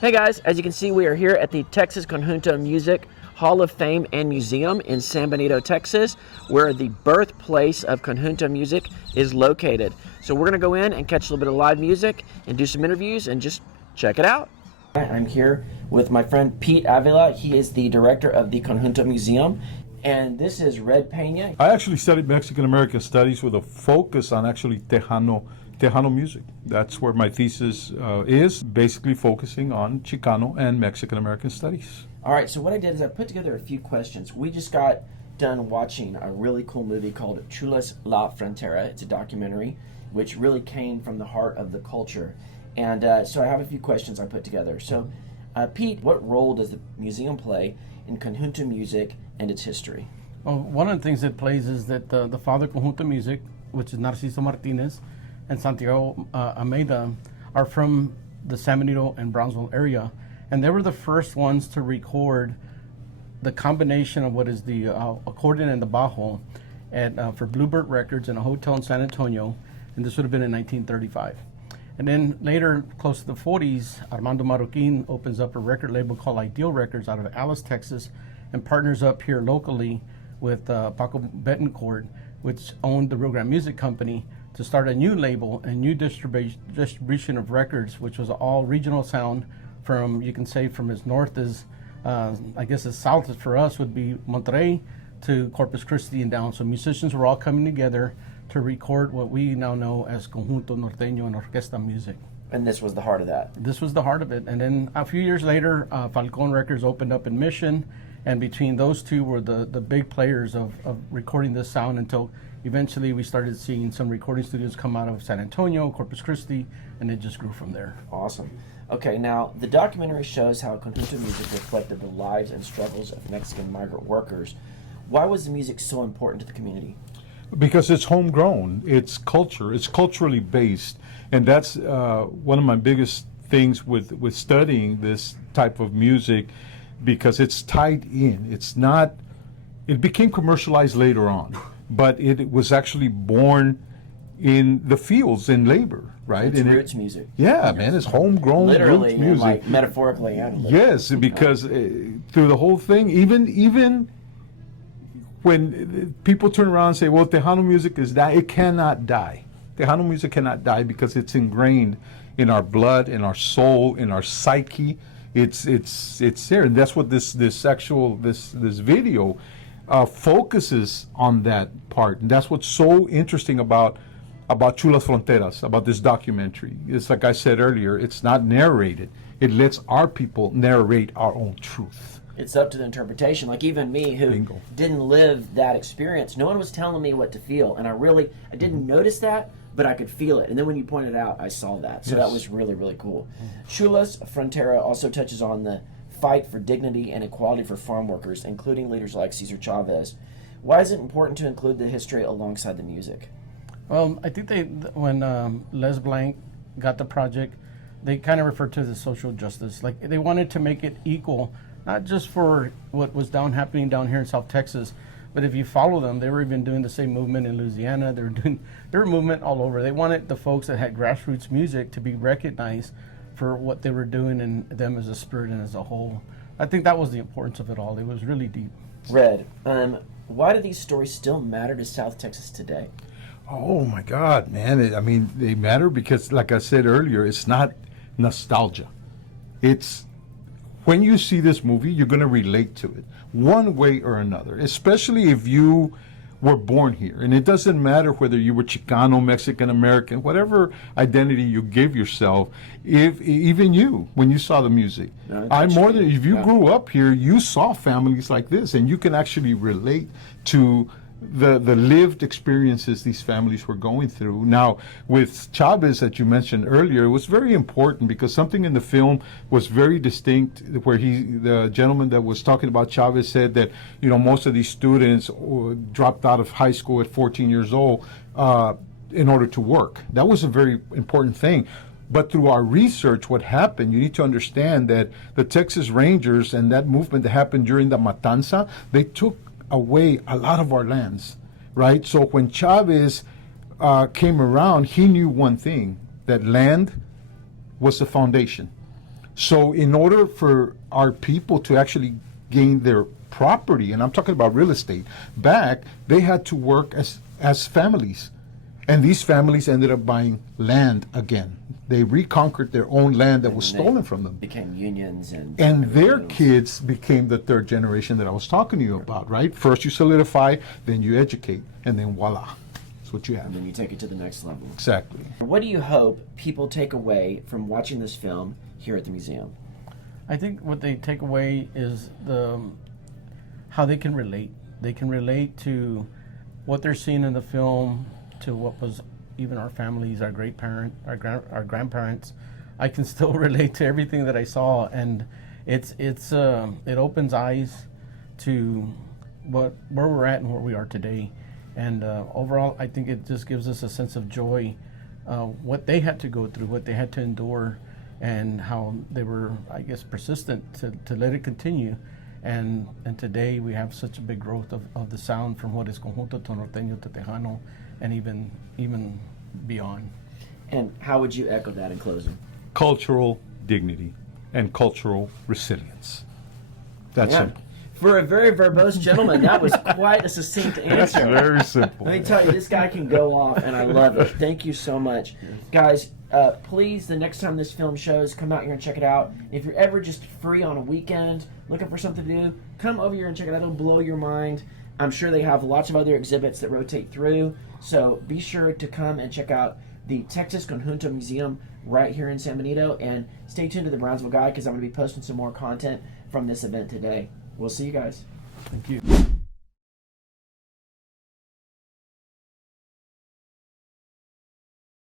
Hey guys, as you can see, we are here at the Texas Conjunto Music Hall of Fame and Museum in San Benito, Texas, where the birthplace of Conjunto music is located. So we're gonna go in and catch a little bit of live music and do some interviews and just check it out. I'm here with my friend Pete Avila. He is the director of the Conjunto Museum. And this is Red Peña. I actually studied Mexican American studies with a focus on actually Tejano music. That's where my thesis is, basically focusing on Chicano and Mexican American studies. All right, so what I did is I put together a few questions. We just got done watching a really cool movie called Chulas La Frontera. It's a documentary which really came from the heart of the culture. And so I have a few questions I put together. So Pete, what role does the museum play in Conjunto music and its history? Well, one of the things it plays is that the father Conjunto music, which is Narciso Martinez and Santiago Almeida, are from the San Benito and Brownsville area, and they were the first ones to record the combination of what is the accordion and the bajo for Bluebird Records in a hotel in San Antonio, and this would have been in 1935. And then later, close to the 40s, Armando Marroquin opens up a record label called Ideal Records out of Alice, Texas, and partners up here locally with Paco Betancourt, which owned the Rio Grande Music Company, to start a new label and new distribution of records, which was all regional sound from, you can say, from as north as, I guess as south as for us would be Monterrey to Corpus Christi and down. So musicians were all coming together to record what we now know as Conjunto Norteño and Orquesta music. And this was the heart of that. This was the heart of it. And then a few years later, Falcon Records opened up in Mission, and between those two were the big players of recording this sound until eventually we started seeing some recording studios come out of San Antonio, Corpus Christi, and it just grew from there. Awesome. Okay, now the documentary shows how Conjunto music reflected the lives and struggles of Mexican migrant workers. Why was the music so important to the community? Because it's homegrown, it's culture, it's culturally based, and that's one of my biggest things with studying this type of music, because it's tied in. It's not, it became commercialized later on, but it was actually born in the fields in labor, right? It's roots music. Yeah, man, it's homegrown literally, roots music. Like metaphorically. Yes, because through the whole thing, even when people turn around and say, well, Tejano music is that, it cannot die. Tejano music cannot die because it's ingrained in our blood, in our soul, in our psyche. It's there, and that's what this video focuses on, that part. And that's what's so interesting about Chulas Fronteras, about this documentary. It's like I said earlier, it's not narrated. It lets our people narrate our own truth. It's up to the interpretation. Like even me, who Bingo. didn't live that experience, no one was telling me what to feel, and I didn't notice that, but I could feel it. And then when you pointed it out, I saw that. So that was really, really cool. Chulas Frontera also touches on the fight for dignity and equality for farm workers, including leaders like Cesar Chavez. Why is it important to include the history alongside the music? Well, I think when Les Blanc got the project, they kind of referred to it as social justice. Like they wanted to make it equal, not just for what was happening down here in South Texas, but if you follow them, they were even doing the same movement in Louisiana. They were movement all over. They wanted the folks that had grassroots music to be recognized for what they were doing and them as a spirit and as a whole. I think that was the importance of it all. It was really deep. Red, why do these stories still matter to South Texas today? Oh my God, man. I mean, they matter because, like I said earlier, it's not nostalgia. It's when you see this movie, you're going to relate to it one way or another, especially if you were born here. And it doesn't matter whether you were Chicano, Mexican American, whatever identity you give yourself, even you, when you saw the music. If you grew up here, you saw families like this, and you can actually relate to the lived experiences these families were going through. Now, with Chavez that you mentioned earlier, it was very important because something in the film was very distinct, where the gentleman that was talking about Chavez said that, most of these students dropped out of high school at 14 years old in order to work. That was a very important thing. But through our research, what happened, you need to understand that the Texas Rangers and that movement that happened during the Matanza, they took away a lot of our lands, right? So when Chavez came around, he knew one thing, that land was the foundation. So in order for our people to actually gain their property, and I'm talking about real estate, back, they had to work as families. And these families ended up buying land again. They reconquered their own land that was stolen from them. Became unions and their kids became the third generation that I was talking to you about, right? First you solidify, then you educate, and then voila, that's what you have. And then you take it to the next level. Exactly. What do you hope people take away from watching this film here at the museum? I think what they take away is how they can relate. They can relate to what they're seeing in the film, to what was even our families, our our grandparents. I can still relate to everything that I saw, and it opens eyes to where we're at and where we are today. And overall, I think it just gives us a sense of joy, what they had to go through, what they had to endure, and how they were, I guess, persistent to let it continue. And today we have such a big growth of the sound from what is Conjunto to Norteño to Tejano, and even beyond. And how would you echo that in closing? Cultural dignity and cultural resilience. That's Yeah. it. For a very verbose gentleman, that was quite a succinct answer. Very simple. Let me tell you, this guy can go off, and I love it. Thank you so much. Guys, please, the next time this film shows, come out here and check it out. If you're ever just free on a weekend, looking for something to do, come over here and check it out. It'll blow your mind. I'm sure they have lots of other exhibits that rotate through, so be sure to come and check out the Texas Conjunto Museum right here in San Benito, and stay tuned to the Brownsville Guy because I'm going to be posting some more content from this event today. We'll see you guys. Thank you.